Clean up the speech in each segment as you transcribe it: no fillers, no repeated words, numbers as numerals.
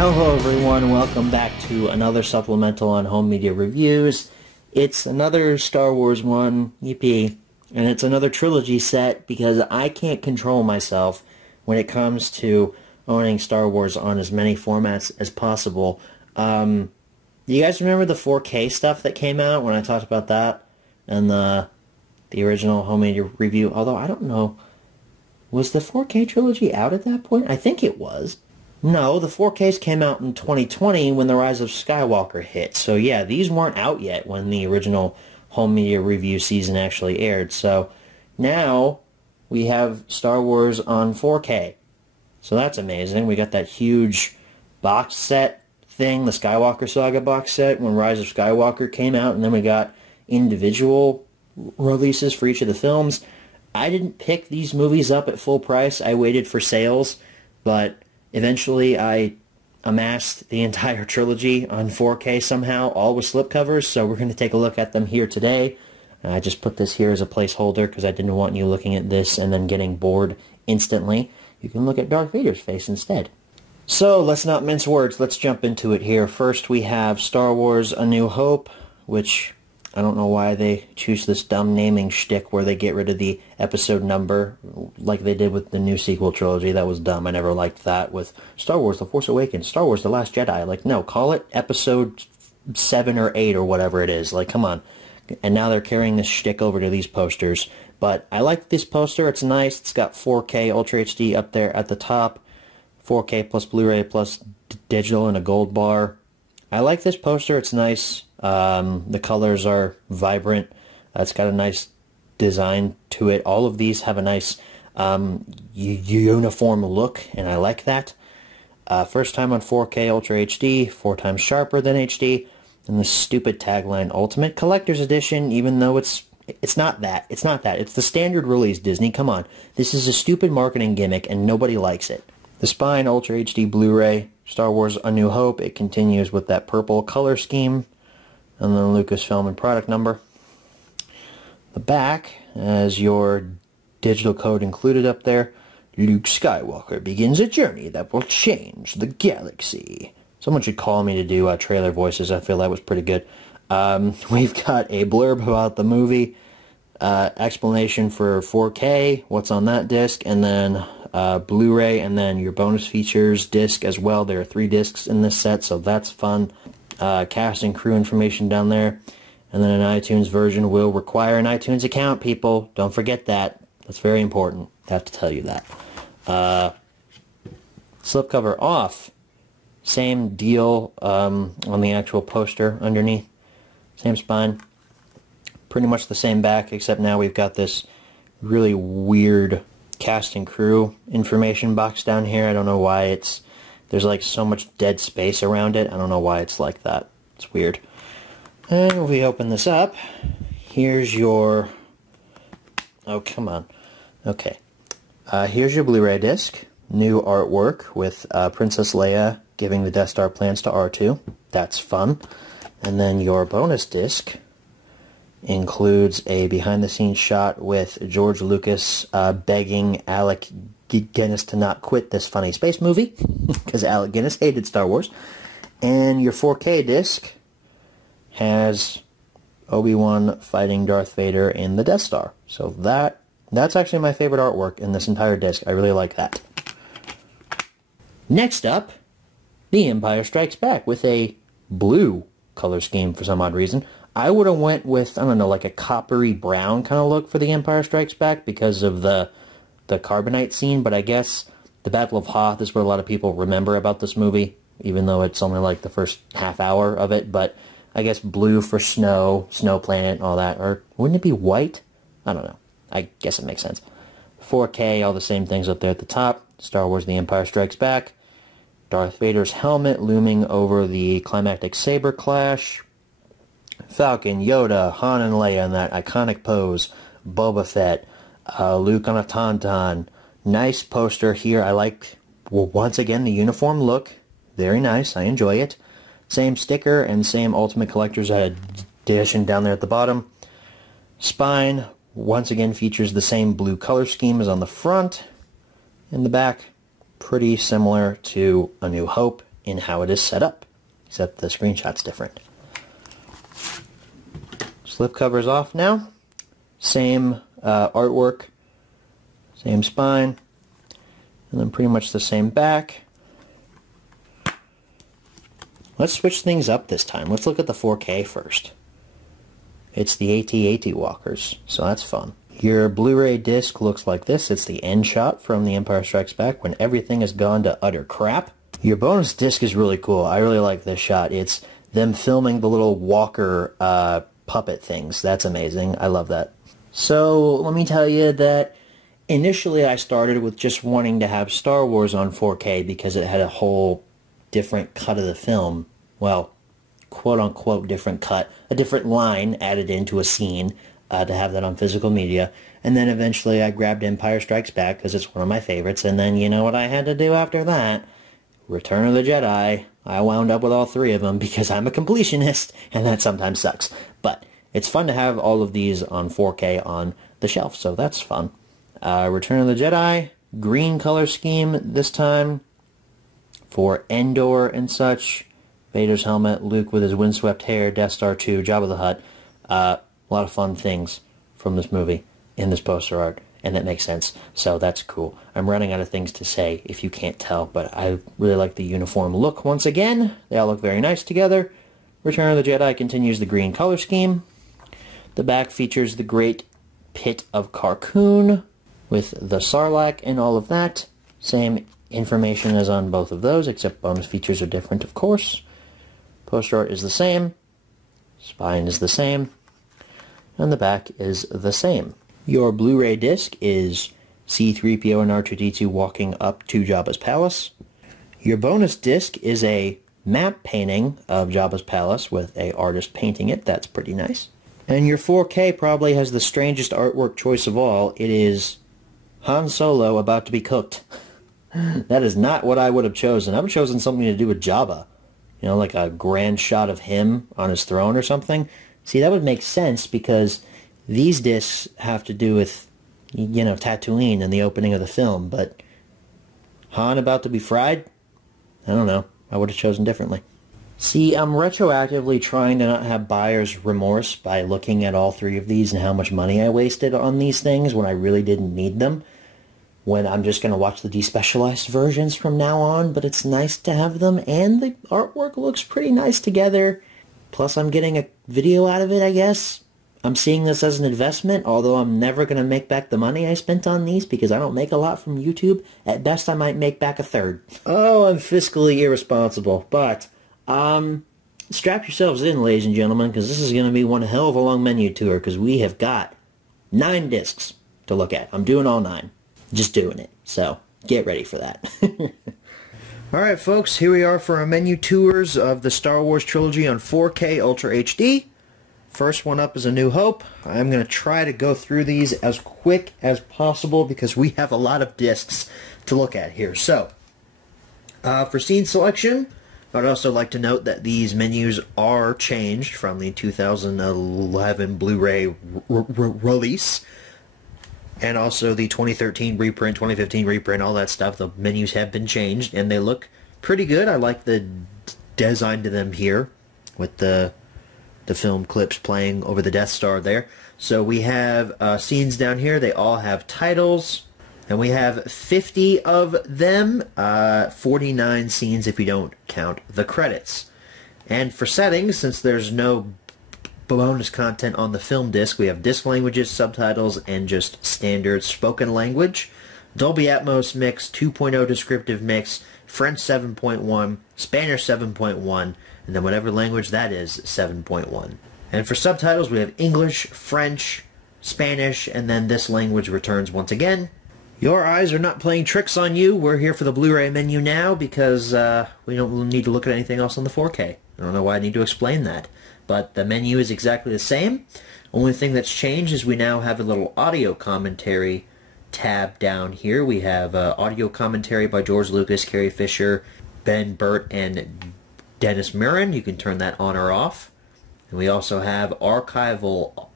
Hello everyone, welcome back to another supplemental on Home Media Reviews. It's another Star Wars one, yippee, and it's another trilogy set because I can't control myself when it comes to owning Star Wars on as many formats as possible. You guys remember the 4K stuff that came out when I talked about that? And the original Home Media Review, although I don't know, was the 4K trilogy out at that point? I think it was. No, the 4Ks came out in 2020 when The Rise of Skywalker hit. So yeah, these weren't out yet when the original Home Media Review season actually aired. So now we have Star Wars on 4K. So that's amazing. We got that huge box set thing, the Skywalker Saga box set when Rise of Skywalker came out, and then we got individual releases for each of the films. I didn't pick these movies up at full price. I waited for sales, but eventually I amassed the entire trilogy on 4K somehow, all with slipcovers, so we're going to take a look at them here today. I just put this here as a placeholder because I didn't want you looking at this and then getting bored instantly. You can look at Darth Vader's face instead. So let's not mince words, let's jump into it here. First we have Star Wars A New Hope, which I don't know why they choose this dumb naming shtick where they get rid of the episode number like they did with the new sequel trilogy. That was dumb. I never liked that with Star Wars The Force Awakens, Star Wars The Last Jedi. Like, no, call it episode 7 or 8 or whatever it is. Like, come on. And now they're carrying this shtick over to these posters. But I like this poster. It's nice. It's got 4K Ultra HD up there at the top. 4K plus Blu-ray plus digital and a gold bar. I like this poster. It's nice. The colors are vibrant. It's got a nice design to it. All of these have a nice uniform look, and I like that. First time on 4K Ultra HD, 4 times sharper than HD, and the stupid tagline Ultimate Collector's Edition, even though it's not that. It's not that. It's the standard release, Disney. Come on. This is a stupid marketing gimmick, and nobody likes it. The spine Ultra HD Blu-ray, Star Wars A New Hope. It continues with that purple color scheme. And then Lucasfilm and product number. The back has your digital code included up there. Luke Skywalker begins a journey that will change the galaxy. Someone should call me to do trailer voices. I feel that was pretty good. We've got a blurb about the movie, explanation for 4K, what's on that disc, and then Blu-ray, and then your bonus features disc as well. There are 3 discs in this set, so that's fun. Cast and crew information down there, and then an iTunes version will require an iTunes account, people. Don't forget that. That's very important. I have to tell you that. Slipcover off. Same deal on the actual poster underneath. Same spine. Pretty much the same back, except now we've got this really weird cast and crew information box down here. I don't know why there's like so much dead space around it. I don't know why it's like that. It's weird. And if we open this up, here's your... Oh, come on. Okay. Here's your Blu-ray disc. New artwork with Princess Leia giving the Death Star plans to R2. That's fun. And then your bonus disc includes a behind-the-scenes shot with George Lucas begging Alec Guinness to not quit this funny space movie, because Alec Guinness hated Star Wars. And your 4K disc has Obi-Wan fighting Darth Vader in the Death Star. So that's actually my favorite artwork in this entire disc. I really like that. Next up, The Empire Strikes Back with a blue color scheme for some odd reason. I would have went with, I don't know, like a coppery brown kind of look for The Empire Strikes Back because of the carbonite scene, but I guess the Battle of Hoth is what a lot of people remember about this movie, even though it's only like the first half hour of it. But I guess blue for snow, snow planet, all that. Or wouldn't it be white? I don't know. I guess it makes sense. 4K, all the same things up there at the top. Star Wars The Empire Strikes Back. Darth Vader's helmet looming over the climactic saber clash. Falcon, Yoda, Han and Leia in that iconic pose. Boba Fett. Luke on a tauntaun. Nice poster here. I like, well, once again, the uniform look. Very nice. I enjoy it. Same sticker and same Ultimate Collector's Edition down there at the bottom. Spine, once again, features the same blue color scheme as on the front. In the back, pretty similar to A New Hope in how it is set up, except the screenshot's different. Slipcover's off now. Same artwork, same spine, and then pretty much the same back. Let's switch things up this time. Let's look at the 4K first. It's the AT-AT walkers, so that's fun. Your Blu-ray disc looks like this. It's the end shot from The Empire Strikes Back when everything has gone to utter crap. Your bonus disc is really cool. I really like this shot. It's them filming the little walker puppet things. That's amazing. I love that. So let me tell you that initially I started with just wanting to have Star Wars on 4K because it had a whole different cut of the film. Well, quote-unquote different cut. A different line added into a scene to have that on physical media. And then eventually I grabbed Empire Strikes Back because it's one of my favorites. And then you know what I had to do after that? Return of the Jedi. I wound up with all three of them because I'm a completionist, and that sometimes sucks. But it's fun to have all of these on 4K on the shelf, so that's fun. Return of the Jedi, green color scheme this time for Endor and such. Vader's helmet, Luke with his windswept hair, Death Star 2, Jabba the Hutt. A lot of fun things from this movie in this poster art, and that makes sense, so that's cool. I'm running out of things to say if you can't tell, but I really like the uniform look once again. They all look very nice together. Return of the Jedi continues the green color scheme. The back features the Great Pit of Carkoon with the Sarlacc and all of that. Same information as on both of those, except bonus features are different, of course. Poster art is the same. Spine is the same. And the back is the same. Your Blu-ray disc is C-3PO and R2-D2 walking up to Jabba's palace. Your bonus disc is a map painting of Jabba's palace with an artist painting it. That's pretty nice. And your 4K probably has the strangest artwork choice of all. It is Han Solo about to be cooked. That is not what I would have chosen. I would have chosen something to do with Jabba. You know, like a grand shot of him on his throne or something. See, that would make sense because these discs have to do with, you know, Tatooine and the opening of the film. But Han about to be fried? I don't know. I would have chosen differently. See, I'm retroactively trying to not have buyer's remorse by looking at all three of these and how much money I wasted on these things when I really didn't need them. When I'm just going to watch the despecialized versions from now on, but it's nice to have them, and the artwork looks pretty nice together. Plus, I'm getting a video out of it, I guess. I'm seeing this as an investment, although I'm never going to make back the money I spent on these because I don't make a lot from YouTube. At best, I might make back a third. Oh, I'm fiscally irresponsible, but strap yourselves in, ladies and gentlemen, because this is going to be one hell of a long menu tour, because we have got 9 discs to look at. I'm doing all 9. Just doing it. So, get ready for that. Alright, folks, here we are for our menu tours of the Star Wars trilogy on 4K Ultra HD. First one up is A New Hope. I'm going to try to go through these as quick as possible because we have a lot of discs to look at here. So, for scene selection, I'd also like to note that these menus are changed from the 2011 Blu-ray release, and also the 2013 reprint, 2015 reprint, all that stuff. The menus have been changed, and they look pretty good. I like the design to them here, with the film clips playing over the Death Star there. So we have scenes down here. They all have titles. And we have 50 of them, 49 scenes if you don't count the credits. And for settings, since there's no bonus content on the film disc, we have disc languages, subtitles, and just standard spoken language. Dolby Atmos mix, 2.0 descriptive mix, French 7.1, Spanish 7.1, and then whatever language that is, 7.1. And for subtitles, we have English, French, Spanish, and then this language returns once again. Your eyes are not playing tricks on you. We're here for the Blu-ray menu now because we don't need to look at anything else on the 4K. I don't know why I need to explain that. But the menu is exactly the same. Only thing that's changed is we now have a little audio commentary tab down here. We have audio commentary by George Lucas, Carrie Fisher, Ben Burtt, and Dennis Muren. You can turn that on or off. And we also have archival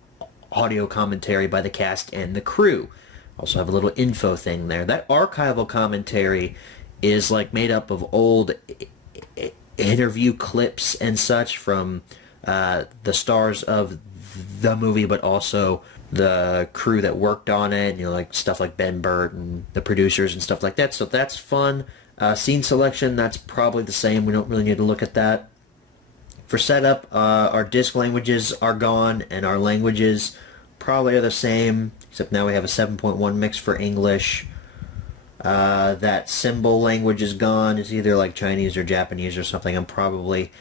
audio commentary by the cast and the crew. Also have a little info thing there. That archival commentary is like made up of old interview clips and such from the stars of the movie, but also the crew that worked on it, you know, like stuff like Ben Burtt and the producers and stuff like that. So that's fun. Scene selection, that's probably the same. We don't really need to look at that. For setup, our disc languages are gone, and our languages probably are the same, except now we have a 7.1 mix for English. That symbol language is gone. It's either like Chinese or Japanese or something. I'm probably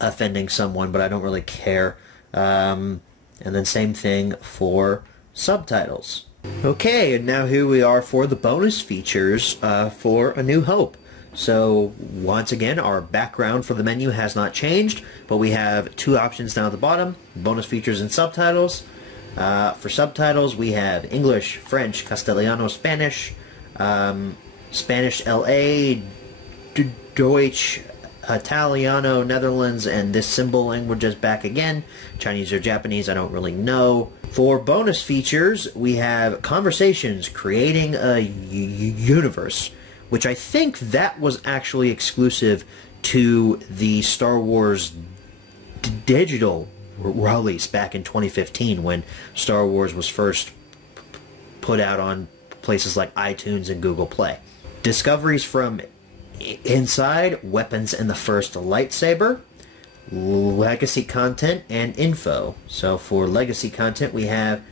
offending someone, but I don't really care. And then same thing for subtitles. Okay, and now here we are for the bonus features for A New Hope. So once again, our background for the menu has not changed, but we have two options down at the bottom, bonus features and subtitles. For subtitles, we have English, French, Castellano, Spanish, Spanish LA, Deutsch, Italiano, Netherlands, and this symbol language is back again. Chinese or Japanese, I don't really know. For bonus features, we have Conversations, Creating a Universe, which I think that was actually exclusive to the Star Wars digital release back in 2015 when Star Wars was first put out on places like iTunes and Google Play. Discoveries from Inside, Weapons and the First Lightsaber, Legacy content, and info. So for legacy content, we have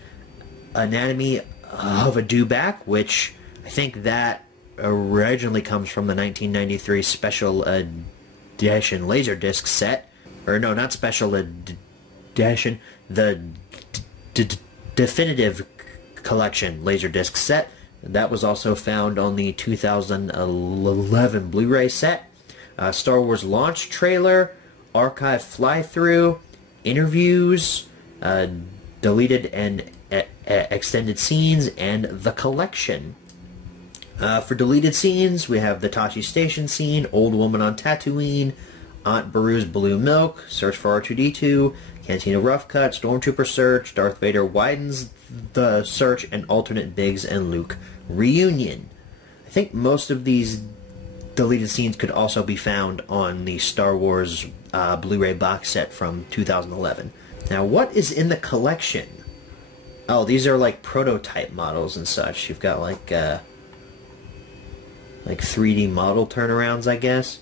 Anatomy of a Dewback, which I think that originally comes from the 1993 Special Edition Laserdisc set. Or no, not Special Edition, the Definitive Collection Laserdisc set. That was also found on the 2011 Blu-ray set. Star Wars launch trailer, archive fly-through, interviews, deleted and extended scenes, and the collection. For deleted scenes, we have the Tashi Station scene, Old Woman on Tatooine, Aunt Beru's Blue Milk, Search for R2-D2, Cantina Rough Cut, Stormtrooper Search, Darth Vader widens the search, and alternate Biggs and Luke reunion. I think most of these deleted scenes could also be found on the Star Wars Blu-ray box set from 2011. Now, what is in the collection? Oh, these are like prototype models and such. You've got like 3D model turnarounds, I guess.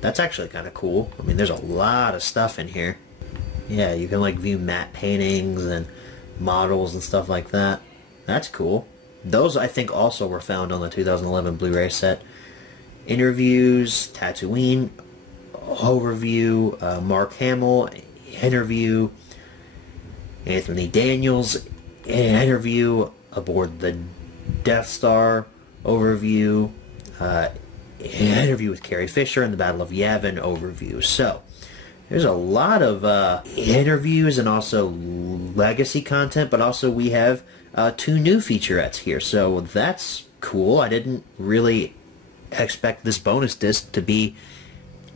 That's actually kind of cool. I mean, there's a lot of stuff in here. Yeah, you can like view matte paintings and models and stuff like that. That's cool. Those, I think, also were found on the 2011 Blu-ray set. Interviews, Tatooine, overview, Mark Hamill, interview, Anthony Daniels, interview aboard the Death Star, overview, interview with Carrie Fisher and the Battle of Yavin overview. So, there's a lot of interviews and also legacy content, but also we have 2 new featurettes here, so that's cool. I didn't really expect this bonus disc to be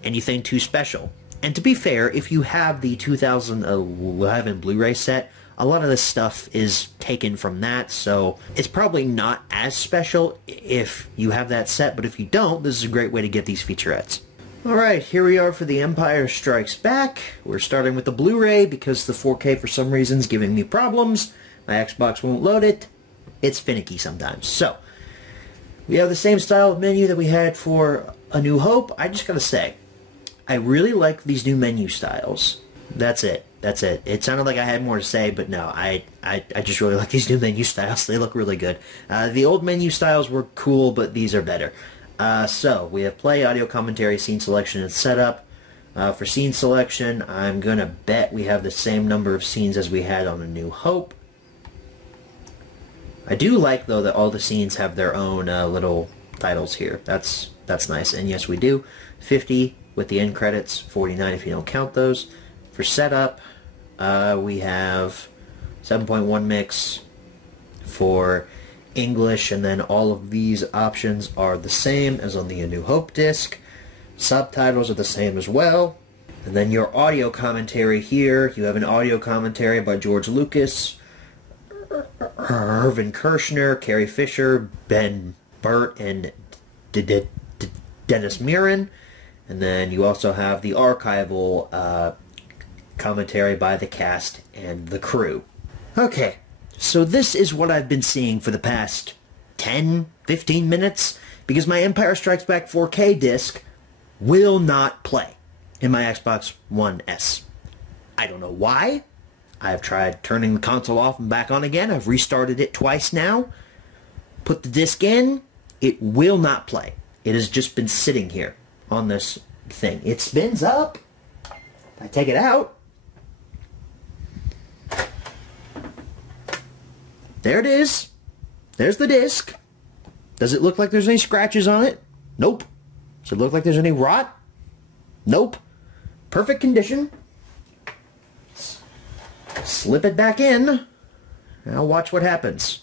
anything too special. And to be fair, if you have the 2011 Blu-ray set, a lot of this stuff is taken from that, so it's probably not as special if you have that set, but if you don't, this is a great way to get these featurettes. Alright, here we are for The Empire Strikes Back. We're starting with the Blu-ray because the 4K for some reason is giving me problems. My Xbox won't load it. It's finicky sometimes. So, we have the same style of menu that we had for A New Hope. I just gotta say, I really like these new menu styles. That's it. That's it. It sounded like I had more to say, but no, I just really like these new menu styles. They look really good. The old menu styles were cool, but these are better. So, we have play, audio commentary, scene selection, and setup. For scene selection, I'm going to bet we have the same number of scenes as we had on A New Hope. I do like, though, that all the scenes have their own little titles here. That's nice. And yes, we do. 50 with the end credits, 49 if you don't count those. For setup, we have 7.1 mix for English, and then all of these options are the same as on the A New Hope disc. Subtitles are the same as well. And then your audio commentary here, you have an audio commentary by George Lucas, Irvin Kershner, Carrie Fisher, Ben Burtt, and Dennis Muren. And then you also have the archival commentary by the cast and the crew. Okay, so this is what I've been seeing for the past 10, 15 minutes, because my Empire Strikes Back 4K disc will not play in my Xbox One S. I don't know why. I've tried turning the console off and back on again. I've restarted it twice now. Put the disc in. It will not play. It has just been sitting here on this thing. It spins up. If I take it out, there it is. There's the disc. Does it look like there's any scratches on it? Nope. Does it look like there's any rot? Nope. Perfect condition. Slip it back in. Now watch what happens.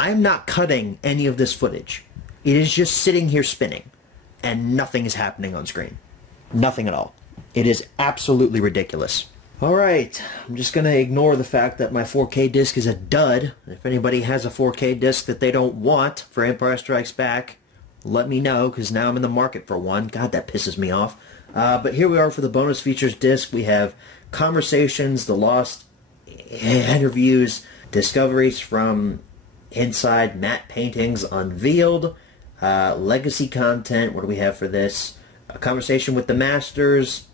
I'm not cutting any of this footage. It is just sitting here spinning, and nothing is happening on screen. Nothing at all. It is absolutely ridiculous. Alright, I'm just going to ignore the fact that my 4K disc is a dud. If anybody has a 4K disc that they don't want for Empire Strikes Back, let me know, because now I'm in the market for one. God, that pisses me off. But here we are for the bonus features disc. We have conversations, the lost interviews, discoveries from inside matte paintings unveiled, legacy content. What do we have for this? A conversation with the Masters,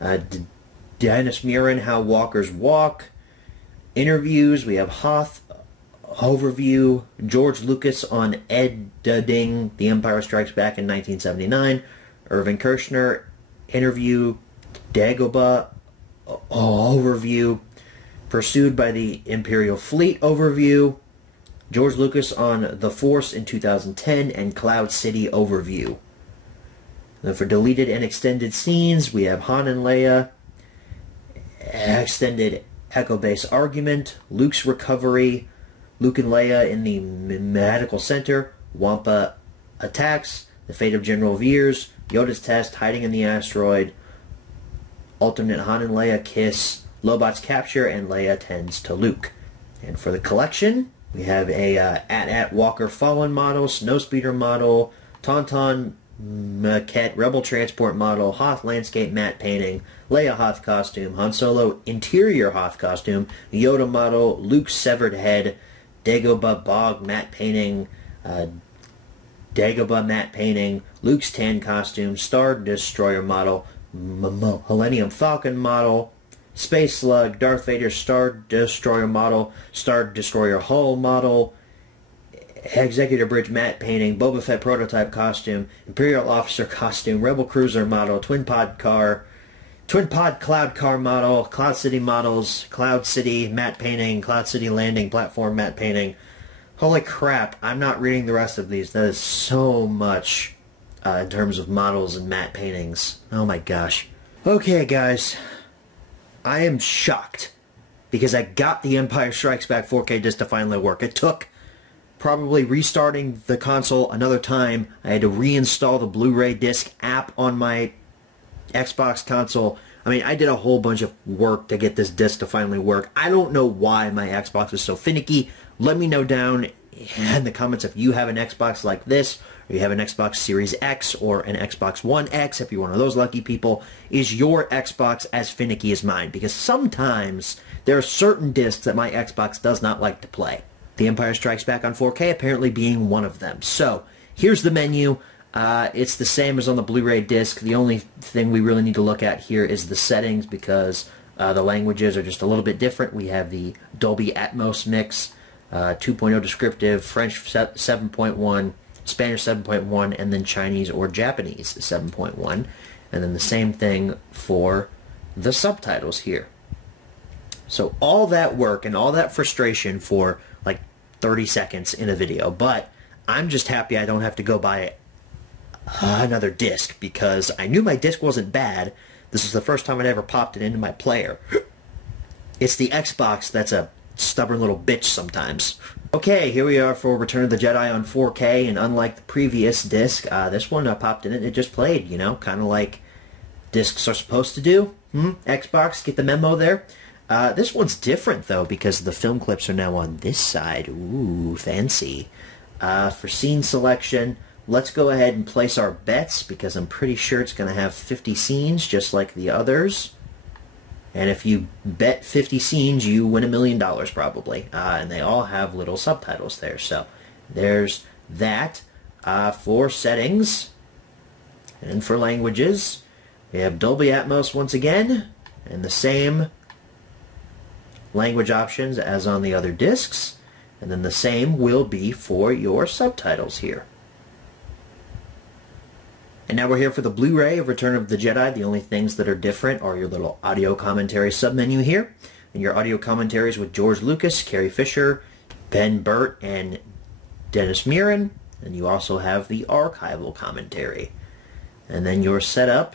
Dennis Muren, How Walkers Walk, interviews. We have Hoth overview, George Lucas on editing The Empire Strikes Back in 1979, Irvin Kershner interview, Dagobah overview, Pursued by the Imperial Fleet overview, George Lucas on The Force in 2010, and Cloud City overview. Then for deleted and extended scenes, we have Han and Leia, extended Echo Base argument, Luke's recovery, Luke and Leia in the medical center, Wampa attacks, the fate of General Veers, Yoda's test, hiding in the asteroid, alternate Han and Leia kiss, Lobot's capture, and Leia tends to Luke. And for the collection, we have a AT-AT Walker Fallen model, Snowspeeder model, Tauntaun maquette Rebel Transport model, Hoth landscape matte painting, Leia Hoth costume, Han Solo interior Hoth costume, Yoda model, Luke's severed head, Dagobah Bog matte painting, Dagobah matte painting, Luke's tan costume, Star Destroyer model, Millennium Falcon model, Space Slug, Darth Vader Star Destroyer model, Star Destroyer hull model, Executor Bridge matte painting, Boba Fett prototype costume, Imperial Officer costume, Rebel Cruiser model, Twin Pod Cloud Car model, Cloud City models, Cloud City matte painting, Cloud City landing platform matte painting. Holy crap, I'm not reading the rest of these. That is so much in terms of models and matte paintings. Oh my gosh. Okay guys, I am shocked because I got the Empire Strikes Back 4K disc to finally work. It took probably restarting the console another time. I had to reinstall the Blu-ray disc app on my Xbox console. I mean, I did a whole bunch of work to get this disc to finally work. I don't know why my Xbox is so finicky. Let me know down in the comments if you have an Xbox like this, or you have an Xbox Series X or an Xbox One X, if you're one of those lucky people. Is your Xbox as finicky as mine? Because sometimes there are certain discs that my Xbox does not like to play. The Empire Strikes Back on 4K apparently being one of them. So, here's the menu. It's the same as on the Blu-ray disc. The only thing we really need to look at here is the settings, because the languages are just a little bit different. We have the Dolby Atmos mix, 2.0 descriptive, French 7.1, Spanish 7.1, and then Chinese or Japanese 7.1. And then the same thing for the subtitles here. So all that work and all that frustration for like 30 seconds in a video, but I'm just happy I don't have to go buy another disc, because I knew my disc wasn't bad. This is the first time I'd ever popped it into my player. It's the Xbox that's a stubborn little bitch sometimes. Okay, here we are for Return of the Jedi on 4K, and unlike the previous disc, this one I popped in it, it just played, you know, kind of like discs are supposed to do. Xbox, get the memo there? This one's different, though, because the film clips are now on this side. Ooh, fancy. For scene selection, let's go ahead and place our bets, because I'm pretty sure it's going to have 50 scenes, just like the others. And if you bet 50 scenes, you win $1 million, probably. And they all have little subtitles there. So there's that. For settings and for languages, we have Dolby Atmos once again, and the same language options as on the other discs. And then the same will be for your subtitles here. And now we're here for the Blu-ray of Return of the Jedi. The only things that are different are your little audio commentary submenu here, and your audio commentaries with George Lucas, Carrie Fisher, Ben Burtt, and Dennis Muren. And you also have the archival commentary. And then your setup,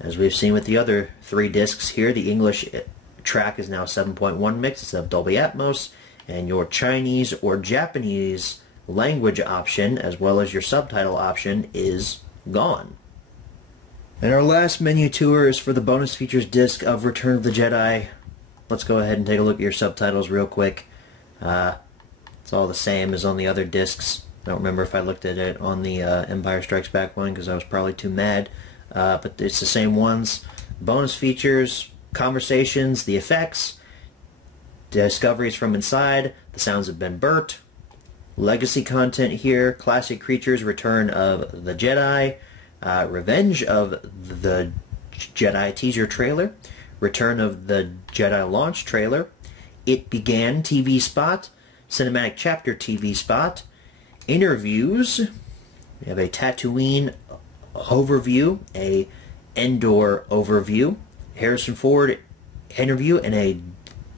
as we've seen with the other 3 discs here, the English track is now 7.1 mix instead of Dolby Atmos, and your Chinese or Japanese language option, as well as your subtitle option, is gone. And our last menu tour is for the bonus features disc of Return of the Jedi. Let's go ahead and take a look at your subtitles real quick. It's all the same as on the other discs. I don't remember if I looked at it on the Empire Strikes Back one, because I was probably too mad. But it's the same ones. Bonus features, conversations, the effects, discoveries from inside, the sounds of Ben Burtt, legacy content here, classic creatures, Return of the Jedi, Revenge of the Jedi teaser trailer, Return of the Jedi launch trailer, It Began TV spot, Cinematic Chapter TV spot, interviews. We have a Tatooine overview, a Endor overview, Harrison Ford interview, and a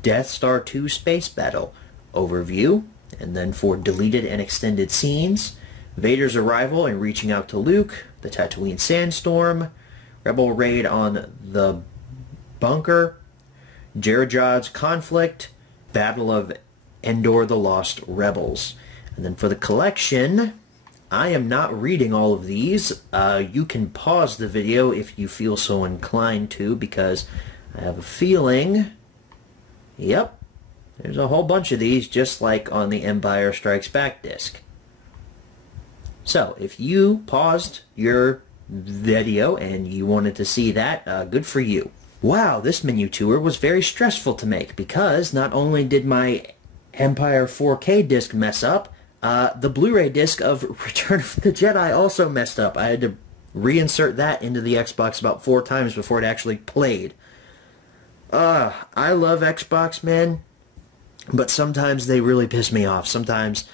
Death Star 2 space battle overview. And then for deleted and extended scenes, Vader's arrival and reaching out to Luke, the Tatooine sandstorm, Rebel raid on the bunker, Jerajad's conflict, Battle of Endor the Lost Rebels. And then for the collection, I am not reading all of these. You can pause the video if you feel so inclined to, because I have a feeling, yep, there's a whole bunch of these, just like on the Empire Strikes Back disc. So, if you paused your video and you wanted to see that, good for you. Wow, this menu tour was very stressful to make, because not only did my Empire 4K disc mess up, the Blu-ray disc of Return of the Jedi also messed up. I had to reinsert that into the Xbox about 4 times before it actually played. I love Xbox, man. But sometimes they really piss me off. Sometimes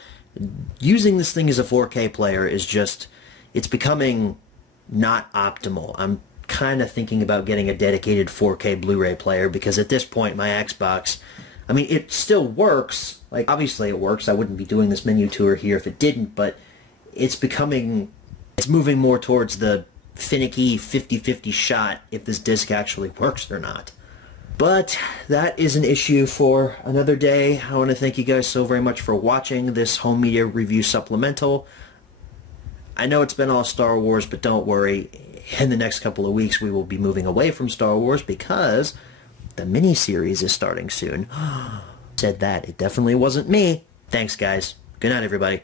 using this thing as a 4K player is just, it's becoming not optimal. I'm kind of thinking about getting a dedicated 4K Blu-ray player, because at this point my Xbox, I mean, it still works. Like, obviously it works. I wouldn't be doing this menu tour here if it didn't, but it's moving more towards the finicky 50-50 shot if this disc actually works or not. But that is an issue for another day. I want to thank you guys so very much for watching this home media review supplemental. I know it's been all Star Wars, but don't worry. In the next couple of weeks, we will be moving away from Star Wars, because the mini-series is starting soon. Said that. It definitely wasn't me. Thanks, guys. Good night, everybody.